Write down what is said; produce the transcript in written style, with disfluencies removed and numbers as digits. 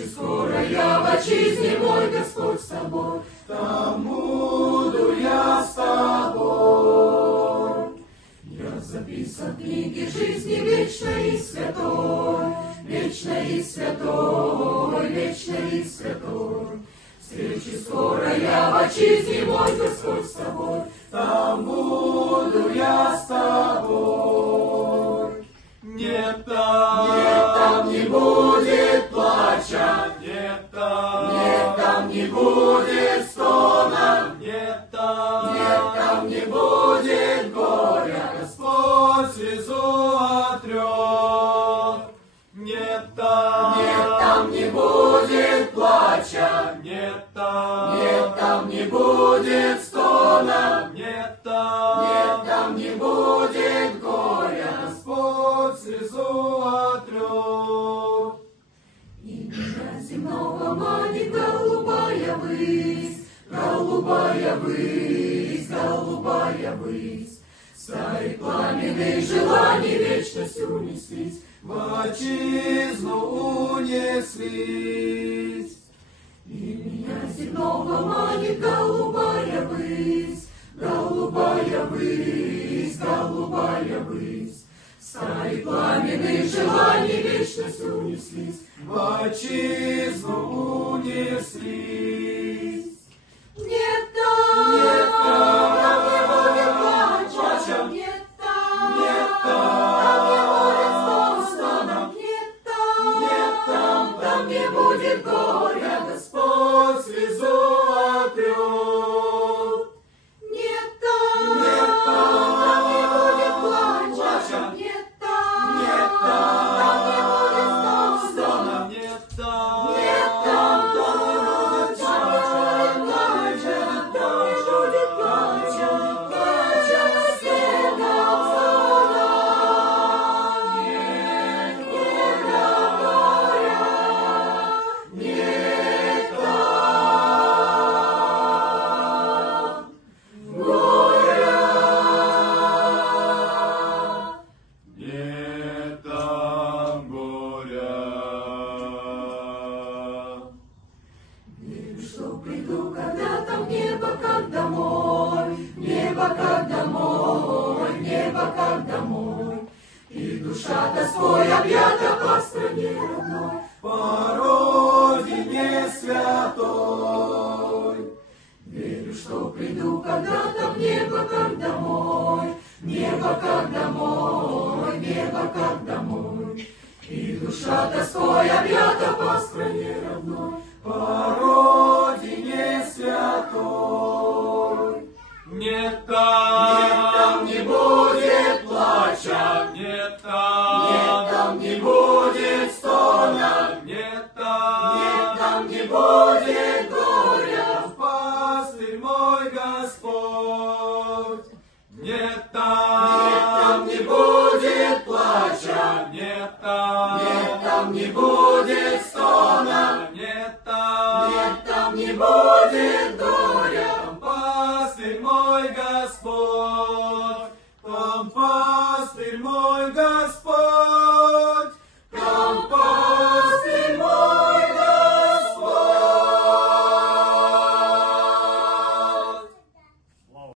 Встречи скоро я в отчизне, мой Господь с тобой, там буду я с тобой. Я записан в книге жизни вечной и святой, вечной и святой, вечной и святой. Встречи скоро я в отчизне, мой Господь с тобой, там буду я с тобой. Нет там не будет плача, нет там не будет стона, нет там не будет горя, Господь слезу отрет. Нет там не будет плача, нет там не будет стона, нет там не будет горя, Господь слезу отрет. И меня земного манит голубая высь, голубая высь, голубая высь. Старый пламенный желаний вечностью унеслись, В отчизну унеслись. и меня земного манит голубая высь, голубая высь, голубая высь. Старый пламенный желаний вечностью унеслись, В отчизну унеслись. Нет там не будет плача, нет там не будет стона, нет там не будет горя, Господь слезу отрет. нет там не будет плача, нет там не будет стона, Нет там не будет плача, там не будет плача, плача снегом стона, нет горя, нет Нет там горя. Верю, что приду когда-то в небо, как домой, небо, как домой, небо, как домой. И душа тоской объята по стране родной, По родине святой. верю, что приду когда-то в небо, как домой, небо, как домой, небо, как домой. И душа тоской объята по стране родной, По родине святой. Нет там не будет плача, нет там не будет стона, нет там не будет горя, пастырь мой Господь. Нет там не будет плача, нет там не будет стона, нет там не будет горя, пастырь мой Господь.